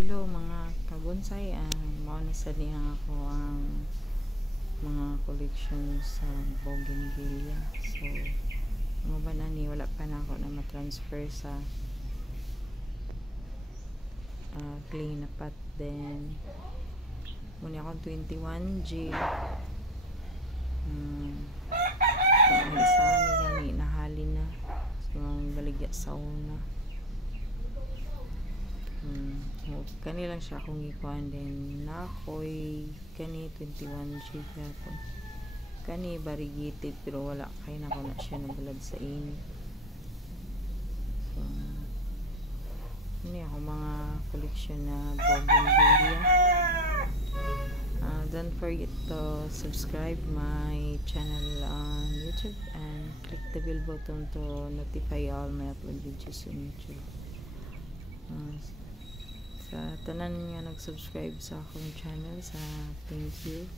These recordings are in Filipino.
Hello mga kabonsay, mao na sa niya ako ang mga collection sa bougainvillea. So mga banani wala pa na ako na ma-transfer sa clay na pot. Then muna akong 21G ang isa ni gani nahalin na, so ang baligya sa una. Kani lang siya akong ikuan. Then na ako'y kani 21G kapon kani variegated pero wala kay na ko na siya nabulad sa init. So ini ako mga collection na bougainvillea. Don't forget to subscribe my channel on YouTube and click the bell button to notify all my upload videos on YouTube. Sa tanan nga nag-subscribe sa akong channel, sa thank you.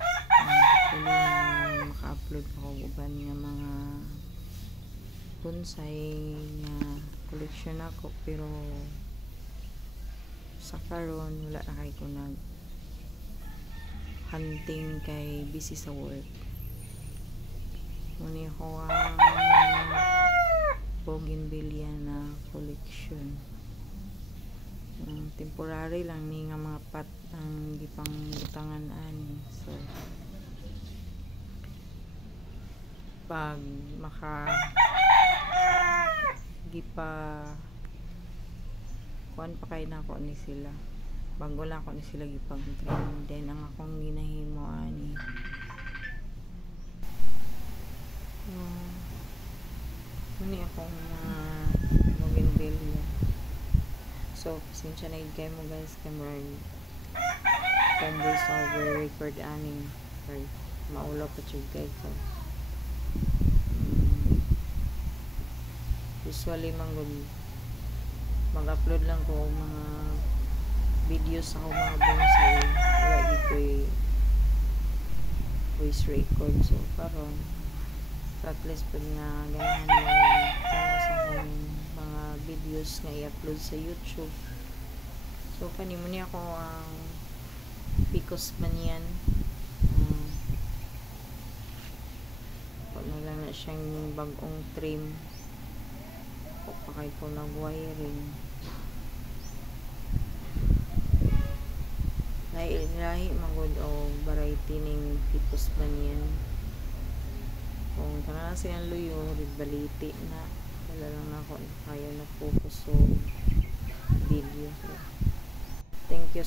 Hopefully na maka-upload ako uban nga mga bonsai nga collection ako, pero sa karon wala na kay ko nag hunting kay busy sa work. Muni ako ang bougainvillea na collection. Temporary lang ni nga mga pot ang gipang butangan ani. So pag maka gipa kuan pa kay na ako ni sila, bago lang ako ni sila gipang train. Then ang akong ginahimo ani muni akong bougainvillea. So, pasensya na kayo mo guys, camera voice over record aning or maulaw pa siya guys. So, usually mag-upload lang ko mga videos sa mga bonsai, wala dito voice record. So, karon at least pag nga ganahan mo sa akong mga videos nga i-upload sa YouTube. So kanimo ni ako ang picos man yan. Na lang na siyang bagong trim o pakay ko nag wiring. Lahi magod o variety ning picos man yan. Kung kana siyang luyo baliti na wala lang ako kaya na focus so video. Thank you.